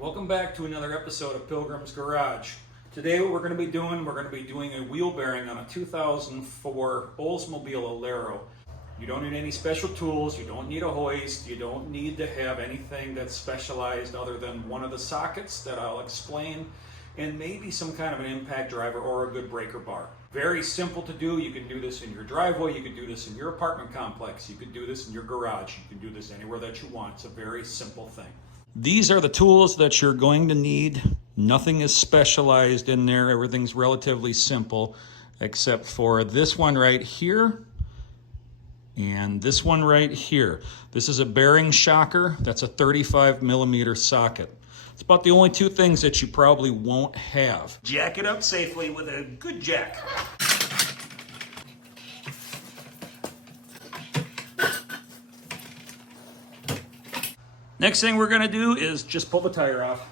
Welcome back to another episode of Pilgrim's Garage. Today what we're going to be doing a wheel bearing on a 2004 Oldsmobile Alero. You don't need any special tools, you don't need a hoist, you don't need to have anything that's specialized other than one of the sockets that I'll explain, and maybe some kind of an impact driver or a good breaker bar. Very simple to do. You can do this in your driveway, you can do this in your apartment complex, you can do this in your garage, you can do this anywhere that you want. It's a very simple thing. These are the tools that you're going to need. Nothing is specialized in there. Everything's relatively simple, except for this one right here and this one right here. This is a bearing shocker. That's a 35 millimeter socket. It's about the only two things that you probably won't have. Jack it up safely with a good jack. Next thing we're going to do is just pull the tire off.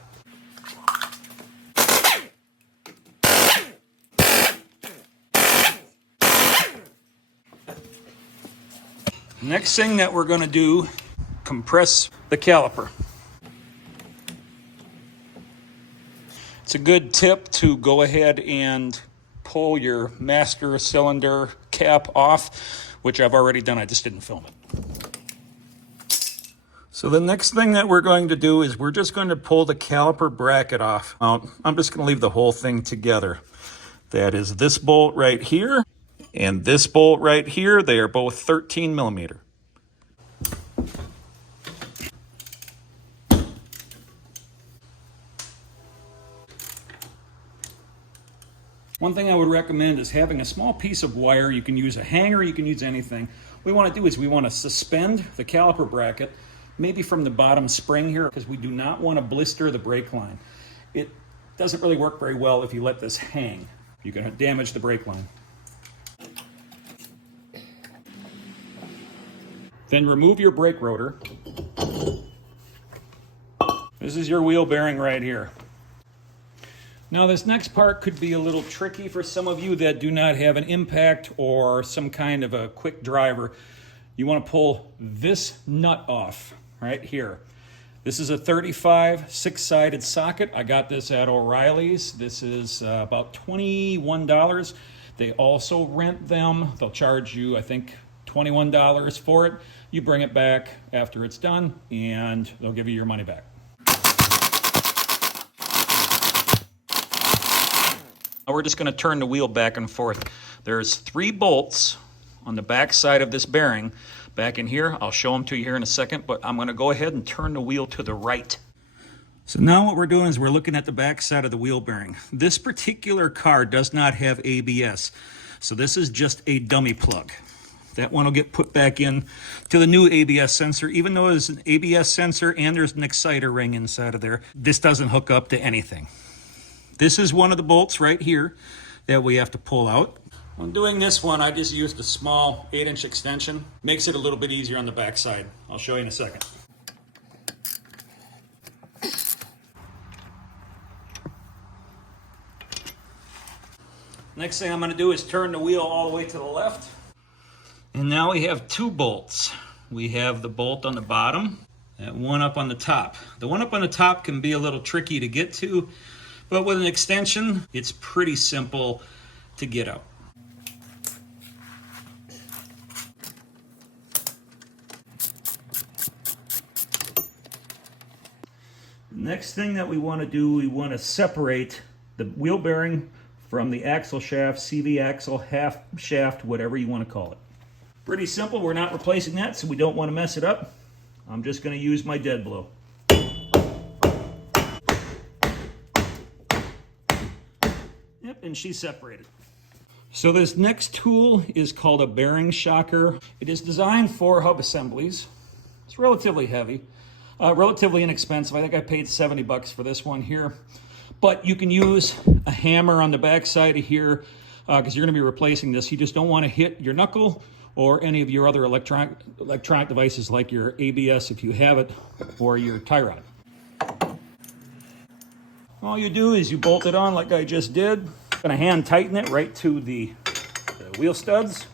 Next thing that we're going to do, compress the caliper. It's a good tip to go ahead and pull your master cylinder cap off, which I've already done. I just didn't film it. So the next thing that we're going to do is we're just going to pull the caliper bracket off. I'm just going to leave the whole thing together. That is this bolt right here and this bolt right here. They are both 13 millimeter. One thing I would recommend is having a small piece of wire. You can use a hanger, you can use anything. What we want to do is we want to suspend the caliper bracket, maybe from the bottom spring here, because we do not want to blister the brake line. It doesn't really work very well if you let this hang. You're going to damage the brake line. Then remove your brake rotor. This is your wheel bearing right here. Now this next part could be a little tricky for some of you that do not have an impact or some kind of a quick driver. You want to pull this nut off right here. This is a 35 six-sided socket. I got this at O'Reilly's. This is about $21. They also rent them. They'll charge you, I think, $21 for it. You bring it back after it's done and they'll give you your money back. Now we're just going to turn the wheel back and forth. There's 3 bolts on the back side of this bearing. Back in here, I'll show them to you here in a second, but I'm going to go ahead and turn the wheel to the right. So now what we're doing is we're looking at the back side of the wheel bearing. This particular car does not have ABS, so this is just a dummy plug. That one will get put back in to the new ABS sensor. Even though there's an ABS sensor and there's an exciter ring inside of there, this doesn't hook up to anything. This is one of the bolts right here that we have to pull out. When doing this one, I just used a small 8-inch extension. Makes it a little bit easier on the back side. I'll show you in a second. Next thing I'm going to do is turn the wheel all the way to the left. And now we have 2 bolts. We have the bolt on the bottom and one up on the top. The one up on the top can be a little tricky to get to, but with an extension, it's pretty simple to get out. Next thing that we want to do, we want to separate the wheel bearing from the axle shaft, CV axle, half shaft, whatever you want to call it. Pretty simple. We're not replacing that, so we don't want to mess it up. I'm just going to use my dead blow. Yep, and she's separated. So this next tool is called a bearing shocker. It is designed for hub assemblies. It's relatively heavy. Relatively inexpensive. I think I paid $70 for this one here. But you can use a hammer on the back side of here because you're going to be replacing this. You just don't want to hit your knuckle or any of your other electronic devices like your ABS if you have it, or your tie rod. All you do is you bolt it on like I just did. I'm going to hand tighten it right to the wheel studs.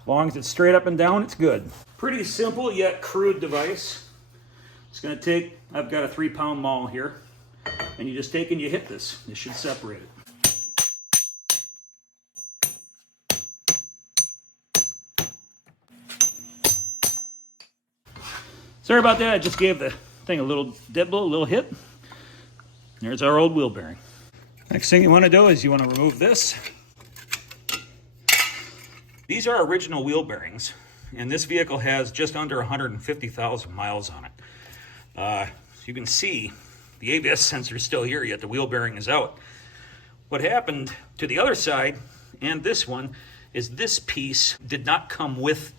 As long as it's straight up and down, it's good. Pretty simple yet crude device. It's going to take, I've got a 3-pound maul here, and you just take and you hit this. This should separate it. Sorry about that, I just gave the thing a little dead blow, a little hit. There's our old wheel bearing. Next thing you want to do is you want to remove this. These are original wheel bearings, and this vehicle has just under 150,000 miles on it. You can see the ABS sensor is still here, yet the wheel bearing is out. What happened to the other side and this one is this piece did not come with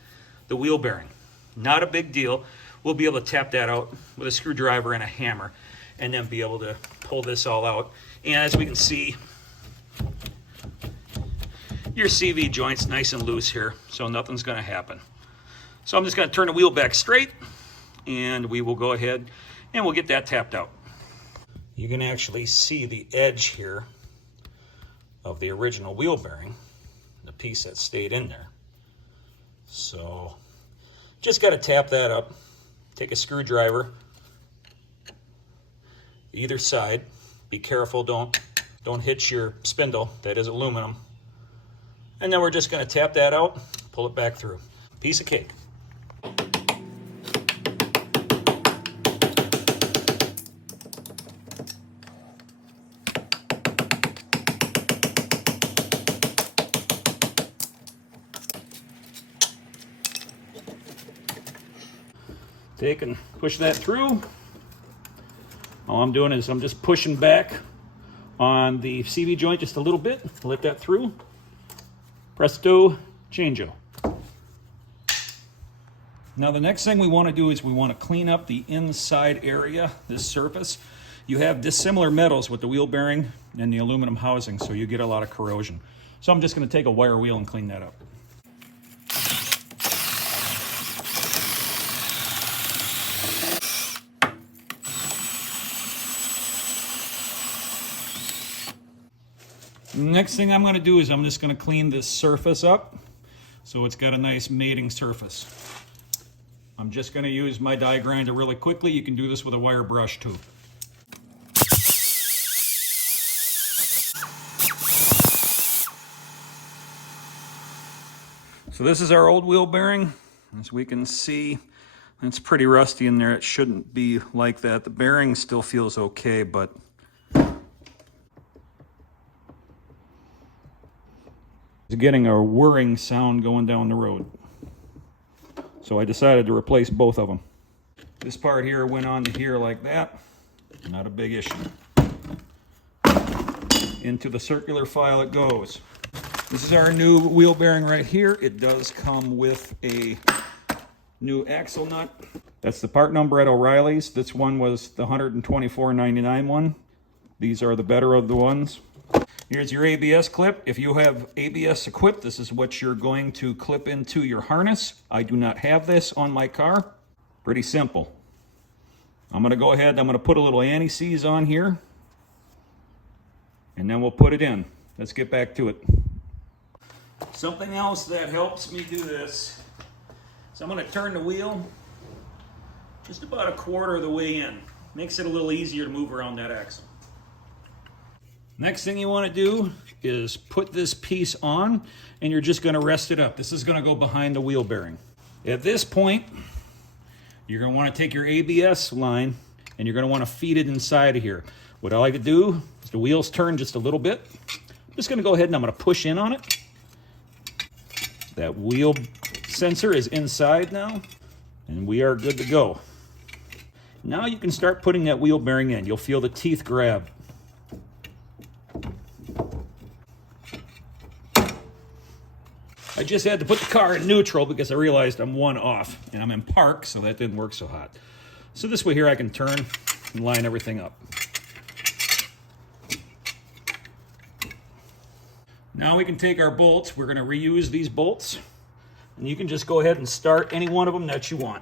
the wheel bearing. Not a big deal. We'll be able to tap that out with a screwdriver and a hammer and then be able to pull this all out. And as we can see, your CV joint's nice and loose here, so nothing's going to happen. So I'm just going to turn the wheel back straight, and we will go ahead and we'll get that tapped out. You can actually see the edge here of the original wheel bearing, the piece that stayed in there. So just got to tap that up. Take a screwdriver, either side. Be careful, don't hit your spindle, that is aluminum. And then we're just going to tap that out, pull it back through. Piece of cake. Take and push that through. All I'm doing is I'm just pushing back on the CV joint just a little bit, let that through. Presto, changeo. Now the next thing we want to do is we want to clean up the inside area, this surface. You have dissimilar metals with the wheel bearing and the aluminum housing, so you get a lot of corrosion. So I'm just going to take a wire wheel and clean that up. Next thing I'm going to do is I'm just going to clean this surface up so it's got a nice mating surface. I'm just going to use my die grinder really quickly. You can do this with a wire brush too. So this is our old wheel bearing. As we can see, it's pretty rusty in there. It shouldn't be like that. The bearing still feels okay, but it's getting a whirring sound going down the road. So I decided to replace both of them. This part here went on to here like that. Not a big issue. Into the circular file it goes. This is our new wheel bearing right here. It does come with a new axle nut. That's the part number at O'Reilly's. This one was the $124.99 one. These are the better of the ones. Here's your ABS clip. If you have ABS equipped, this is what you're going to clip into your harness. I do not have this on my car. Pretty simple. I'm going to go ahead, I'm going to put a little anti-seize on here, and then we'll put it in. Let's get back to it. Something else that helps me do this, so I'm going to turn the wheel just about a quarter of the way in. Makes it a little easier to move around that axle. Next thing you want to do is put this piece on, and you're just going to rest it up. This is going to go behind the wheel bearing. At this point, you're going to want to take your ABS line, and you're going to want to feed it inside of here. What I like to do is the wheels turn just a little bit. I'm just going to go ahead and I'm going to push in on it. That wheel sensor is inside now, and we are good to go. Now you can start putting that wheel bearing in. You'll feel the teeth grab. I just had to put the car in neutral because I realized I'm one off, and I'm in park, so that didn't work so hot. So this way here I can turn and line everything up. Now we can take our bolts. We're going to reuse these bolts, and you can just go ahead and start any one of them that you want.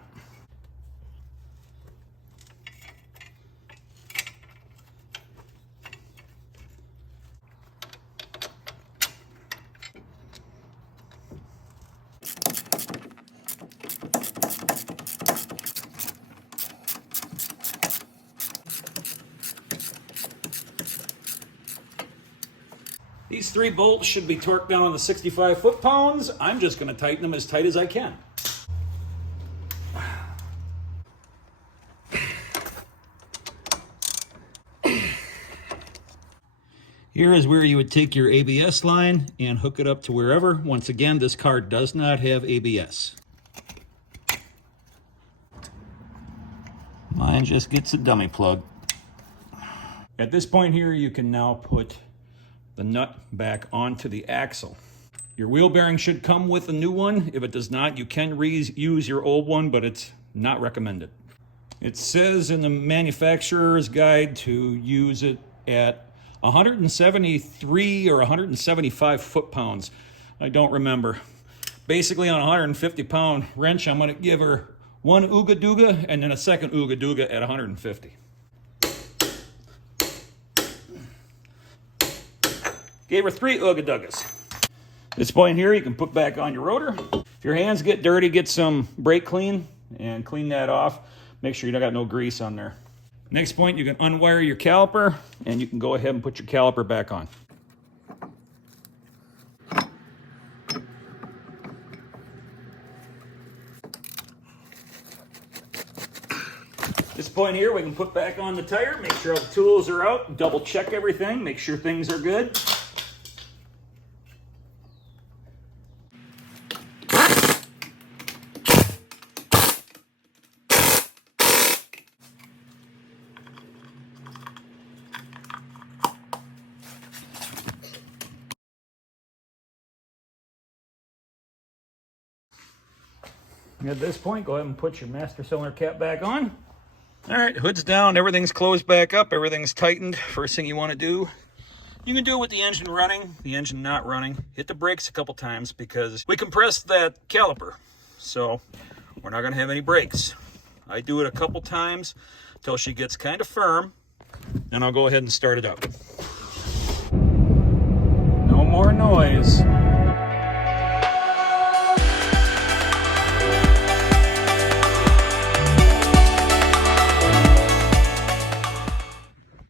These 3 bolts should be torqued down to 65 foot-pounds. I'm just going to tighten them as tight as I can. Here is where you would take your ABS line and hook it up to wherever. Once again, this car does not have ABS. Mine just gets a dummy plug. At this point here, you can now put the nut back onto the axle. Your wheel bearing should come with a new one. If it does not, you can reuse your old one, but it's not recommended. It says in the manufacturer's guide to use it at 173 or 175 foot-pounds. I don't remember. Basically, on a 150-pound wrench, I'm going to give her 1 Ooga Dooga and then a second Ooga Dooga at 150. Gave her 3 Ooga Doogas. This point here, you can put back on your rotor. If your hands get dirty, get some brake clean and clean that off. Make sure you don't got no grease on there. Next point, you can unwire your caliper and you can go ahead and put your caliper back on. This point here, we can put back on the tire, make sure all the tools are out, double check everything, make sure things are good. At this point, go ahead and put your master cylinder cap back on. All right, hood's down, everything's closed back up, everything's tightened. First thing you want to do, you can do it with the engine running, the engine not running. Hit the brakes a couple times because we compressed that caliper, so we're not going to have any brakes. I do it a couple times until she gets kind of firm, and I'll go ahead and start it up. No more noise.